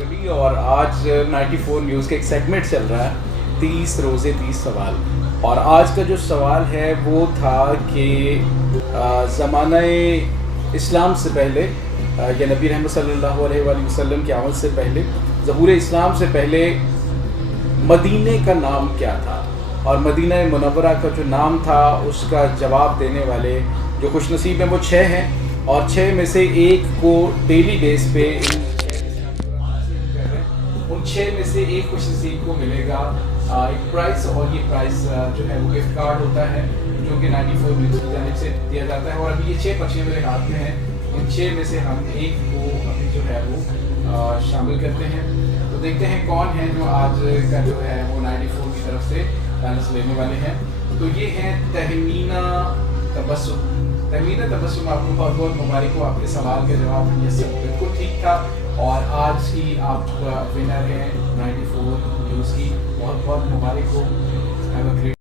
अली और आज 94 न्यूज़ का एक सेगमेंट चल रहा है 30 रोज़े 30 सवाल। और आज का जो सवाल है वो था कि ज़माना इस्लाम से पहले या नबी रहमत सल्लल्लाहु अलैहि वसल्लम की आमद से पहले, ज़हूर इस्लाम से पहले मदीने का नाम क्या था, और मदीना मुनव्वरा का जो नाम था उसका जवाब देने वाले जो खुशनसीब हैं वो 6 हैं, और 6 में से एक को डेली बेस पे उन 6 में से एक खुशनसीब को मिलेगा एक प्राइस, और ये प्राइस जो है वो गिफ्ट कार्ड होता है जो कि 94 न्यूज़ की जानिब से दिया जाता है। और अभी ये 6 पर्चियाँ मेरे हाथ में हैं, इन 6 में से हम एक को अभी जो है वो शामिल करते हैं। तो देखते हैं कौन है जो आज का जो है वो 94 की तरफ से बैलेंस लेने वाले हैं। तो ये हैं तहमीना तबस्सुम। तहमीना तबस्सुम, आपको बहुत बहुत मुबारक हो, आपके सवाल का जवाब ये सब बिल्कुल ठीक था और आज की आप विनर हैं 94 न्यूज़ की। बहुत बहुत मुबारक हो। Have a great